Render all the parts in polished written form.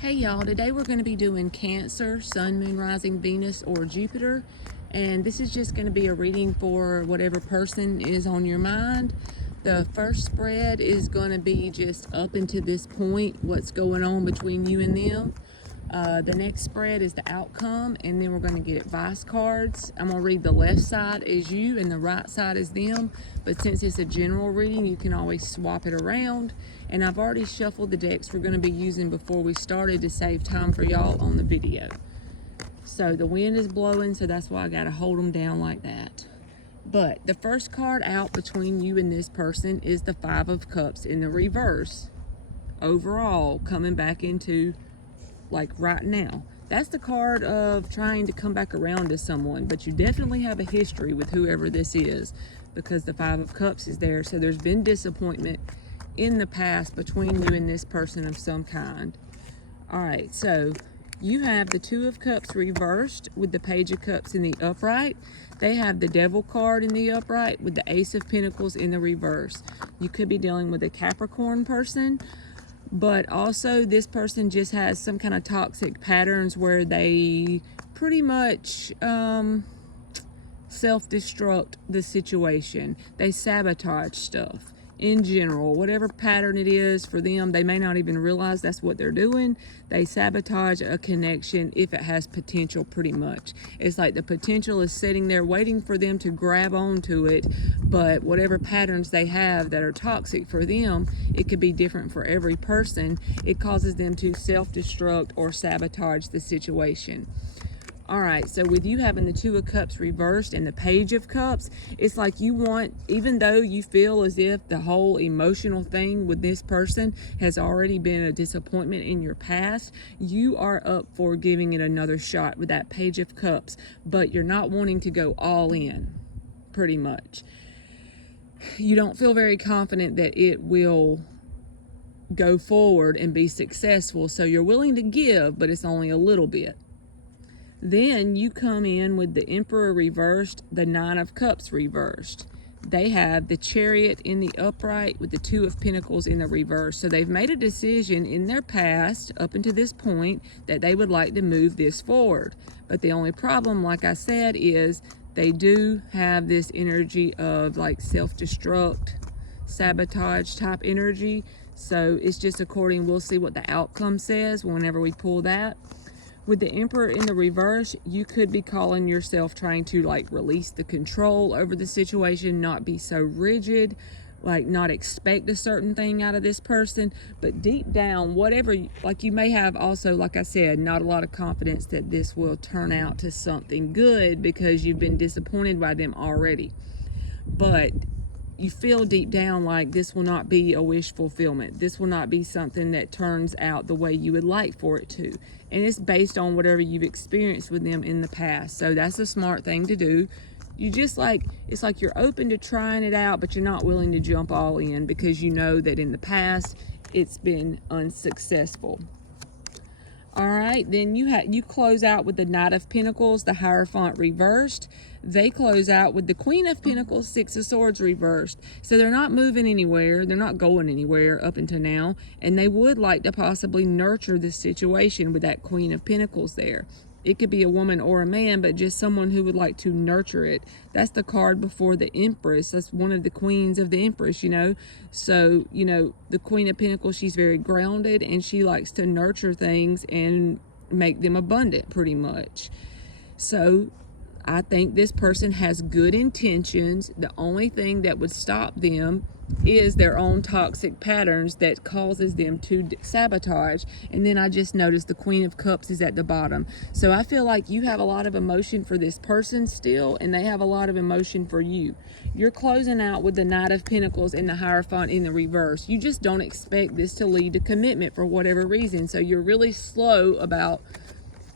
Hey y'all, today we're going to be doing Cancer, Sun, Moon, Rising, Venus, or Jupiter. And this is just going to be a reading for whatever person is on your mind. The first spread is going to be just up until this point, what's going on between you and them. The next spread is the outcome, and then we're going to get advice cards. I'm going to read the left side as you and the right side as them, but since it's a general reading, you can always swap it around. And I've already shuffled the decks we're going to be using before we started to save time for y'all on the video. So the wind is blowing, so that's why I got to hold them down like that. But the first card out between you and this person is the Five of Cups in the reverse. Overall, coming back into like right now. That's the card of trying to come back around to someone, but you definitely have a history with whoever this is because the Five of Cups is there. So there's been disappointment in the past between you and this person of some kind. All right, so you have the Two of Cups reversed with the Page of Cups in the upright. They have the Devil card in the upright with the Ace of Pentacles in the reverse. You could be dealing with a Capricorn person, but also this person just has some kind of toxic patterns where they pretty much self-destruct the situation. They sabotage stuff in general. Whatever pattern it is for them, they may not even realize that's what they're doing. They sabotage a connection if it has potential, pretty much. It's like the potential is sitting there waiting for them to grab onto it, but whatever patterns they have that are toxic for them, it could be different for every person. It causes them to self-destruct or sabotage the situation. All right, so with you having the Two of Cups reversed and the Page of Cups, it's like you want, even though you feel as if the whole emotional thing with this person has already been a disappointment in your past, you are up for giving it another shot with that Page of Cups, but you're not wanting to go all in, pretty much. You don't feel very confident that it will go forward and be successful, so you're willing to give, but it's only a little bit. Then you come in with the Emperor reversed, the Nine of Cups reversed. They have the Chariot in the upright with the Two of Pentacles in the reverse. So they've made a decision in their past up until this point that they would like to move this forward. But the only problem, like I said, is they do have this energy of like self-destruct, sabotage type energy. So it's just according, we'll see what the outcome says whenever we pull that. With the Emperor in the reverse, you could be calling yourself trying to like release the control over the situation, not be so rigid, like not expect a certain thing out of this person. But deep down, whatever, like you may have also, like I said, not a lot of confidence that this will turn out to something good because you've been disappointed by them already. But you feel deep down like this will not be a wish fulfillment. This will not be something that turns out the way you would like for it to. And it's based on whatever you've experienced with them in the past. So that's a smart thing to do. You just like, it's like you're open to trying it out, but you're not willing to jump all in because you know that in the past it's been unsuccessful. All right, then you close out with the Knight of Pentacles, the Hierophant reversed. They close out with the Queen of Pentacles, Six of Swords reversed. So they're not moving anywhere. They're not going anywhere up until now. And they would like to possibly nurture this situation with that Queen of Pentacles there. It could be a woman or a man, but just someone who would like to nurture it. That's the card before the Empress. That's one of the queens of the Empress, you know. So, you know, the Queen of Pentacles, she's very grounded and she likes to nurture things and make them abundant pretty much. So I think this person has good intentions. The only thing that would stop them is their own toxic patterns that causes them to sabotage. And then I just noticed the Queen of Cups is at the bottom. So I feel like you have a lot of emotion for this person still, and they have a lot of emotion for you. You're closing out with the Knight of Pentacles and the Hierophant in the reverse. You just don't expect this to lead to commitment for whatever reason. So you're really slow about,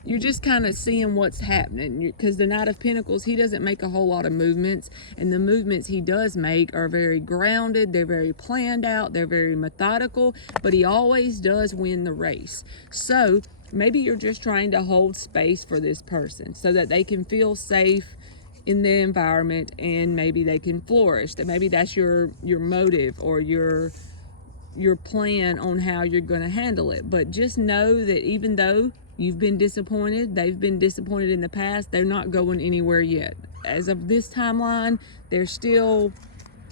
you're just kind of seeing what's happening, because the Knight of Pentacles, he doesn't make a whole lot of movements, and the movements he does make are very grounded, they're very planned out, they're very methodical, but he always does win the race. So maybe you're just trying to hold space for this person so that they can feel safe in the environment and maybe they can flourish. That maybe that's your motive or your your plan on how you're going to handle it. But just know that even though you've been disappointed, they've been disappointed in the past, they're not going anywhere yet. As of this timeline, they're still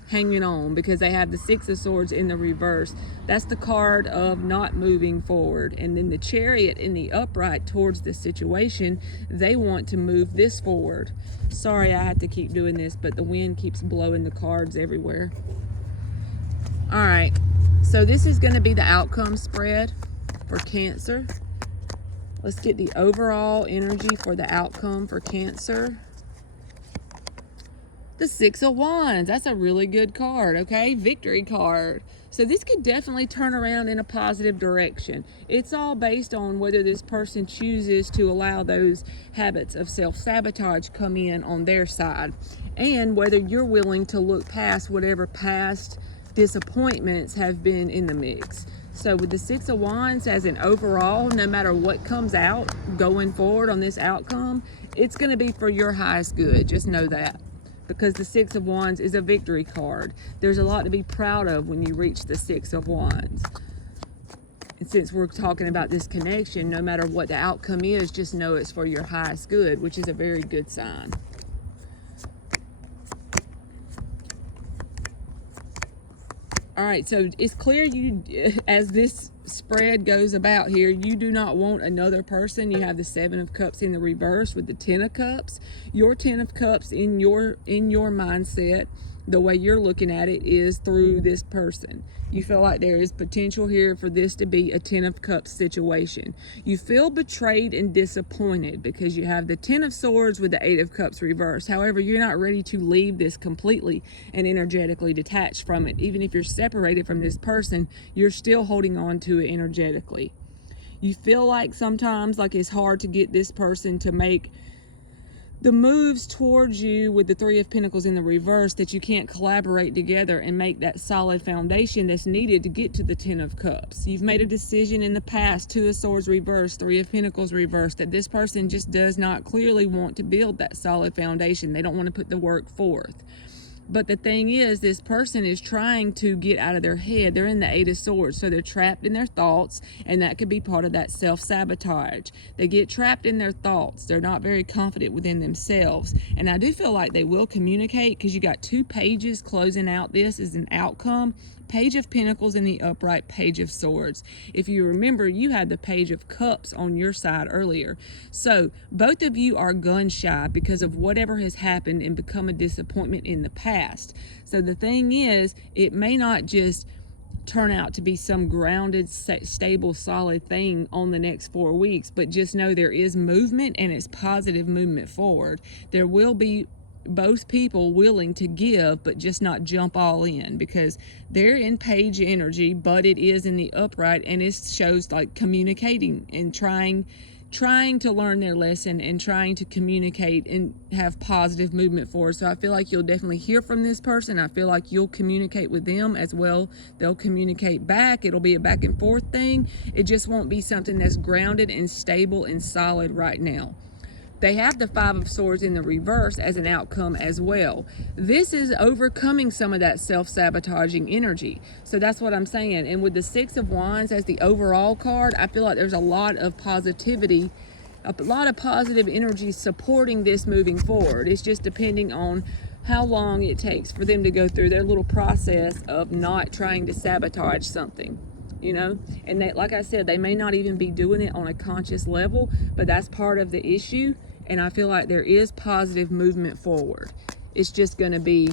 hanging on because they have the Six of Swords in the reverse. That's the card of not moving forward. And then the Chariot in the upright towards the situation, they want to move this forward. Sorry, I have to keep doing this, but the wind keeps blowing the cards everywhere. All right, so this is going to be the outcome spread for Cancer. Let's get the overall energy for the outcome for Cancer. The Six of Wands, that's a really good card, okay? Victory card. So this could definitely turn around in a positive direction. It's all based on whether this person chooses to allow those habits of self-sabotage come in on their side, and whether you're willing to look past whatever past disappointments have been in the mix. So with the Six of Wands as an overall, no matter what comes out going forward on this outcome, it's going to be for your highest good. Just know that. Because the Six of Wands is a victory card. There's a lot to be proud of when you reach the Six of Wands. And since we're talking about this connection, no matter what the outcome is, just know it's for your highest good, which is a very good sign. All right, so it's clear you, as this spread goes about here, you do not want another person. You have the Seven of Cups in the reverse with the Ten of Cups. Your Ten of Cups in your mindset, the way you're looking at it, is through this person. You feel like there is potential here for this to be a Ten of Cups situation. You feel betrayed and disappointed because you have the Ten of Swords with the Eight of Cups reversed. However, you're not ready to leave this completely and energetically detached from it. Even if you're separated from this person, you're still holding on to it energetically. You feel like sometimes like it's hard to get this person to make the moves towards you with the Three of Pentacles in the reverse, that you can't collaborate together and make that solid foundation that's needed to get to the Ten of Cups. You've made a decision in the past, Two of Swords reverse, Three of Pentacles reverse, that this person just does not clearly want to build that solid foundation. They don't want to put the work forth. But the thing is, this person is trying to get out of their head. They're in the Eight of Swords, so they're trapped in their thoughts, and that could be part of that self-sabotage. They get trapped in their thoughts. They're not very confident within themselves. And I do feel like they will communicate, because you got two pages closing out this as an outcome. Page of Pentacles in the upright, Page of Swords. If you remember, you had the Page of Cups on your side earlier. So both of you are gun shy because of whatever has happened and become a disappointment in the past. So the thing is, it may not just turn out to be some grounded, stable, solid thing on the next 4 weeks, but just know there is movement, and it's positive movement forward. There will be both people willing to give, but just not jump all in, because they're in page energy, but it is in the upright, and it shows like communicating and trying to learn their lesson and trying to communicate and have positive movement forward. So I feel like you'll definitely hear from this person. I feel like you'll communicate with them as well. They'll communicate back. It'll be a back and forth thing. It just won't be something that's grounded and stable and solid right now. They have the Five of Swords in the reverse as an outcome as well. This is overcoming some of that self-sabotaging energy. So that's what I'm saying. And with the Six of Wands as the overall card, I feel like there's a lot of positivity, a lot of positive energy supporting this moving forward. It's just depending on how long it takes for them to go through their little process of not trying to sabotage something. You know, and they, like I said, they may not even be doing it on a conscious level, but that's part of the issue. And I feel like there is positive movement forward. It's just going to be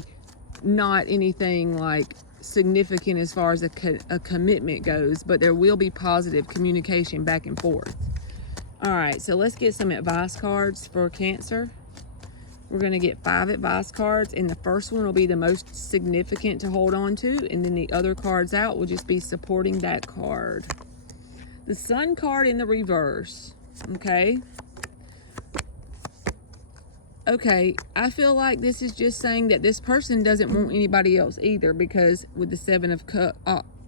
not anything like significant as far as a commitment goes, but there will be positive communication back and forth. All right, so let's get some advice cards for Cancer. We're going to get 5 advice cards, and the first one will be the most significant to hold on to, and then the other cards out will just be supporting that card. The Sun card in the reverse, okay? Okay, I feel like this is just saying that this person doesn't want anybody else either, because with the Seven of Cups,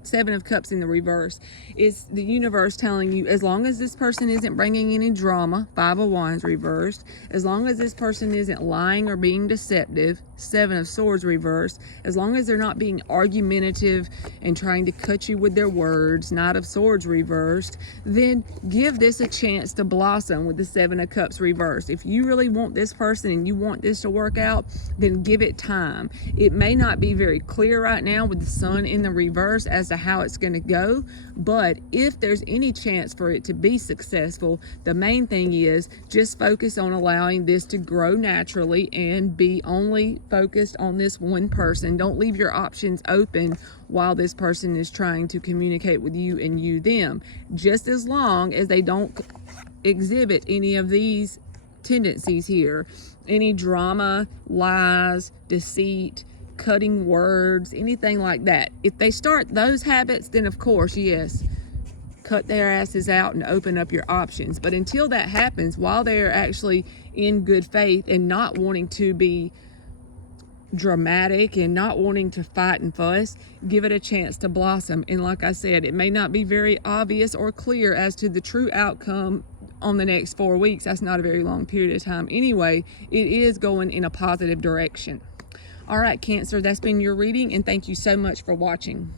Seven of Cups in the reverse is the universe telling you, as long as this person isn't bringing any drama, Five of Wands reversed, as long as this person isn't lying or being deceptive, Seven of Swords reversed, as long as they're not being argumentative and trying to cut you with their words, Knight of Swords reversed, then give this a chance to blossom with the Seven of Cups reversed. If you really want this person and you want this to work out, then give it time. It may not be very clear right now with the Sun in the reverse as to how it's going to go, but if there's any chance for it to be successful, the main thing is just focus on allowing this to grow naturally and be only focused on this one person. Don't leave your options open while this person is trying to communicate with you and you them, just as long as they don't exhibit any of these tendencies here, any drama, lies, deceit, cutting words, anything like that. If they start those habits, then of course, yes, cut their asses out and open up your options. But until that happens, while they're actually in good faith and not wanting to be dramatic and not wanting to fight and fuss, give it a chance to blossom. And like I said, it may not be very obvious or clear as to the true outcome on the next 4 weeks. That's not a very long period of time anyway. It is going in a positive direction. All right, Cancer, that's been your reading, and thank you so much for watching.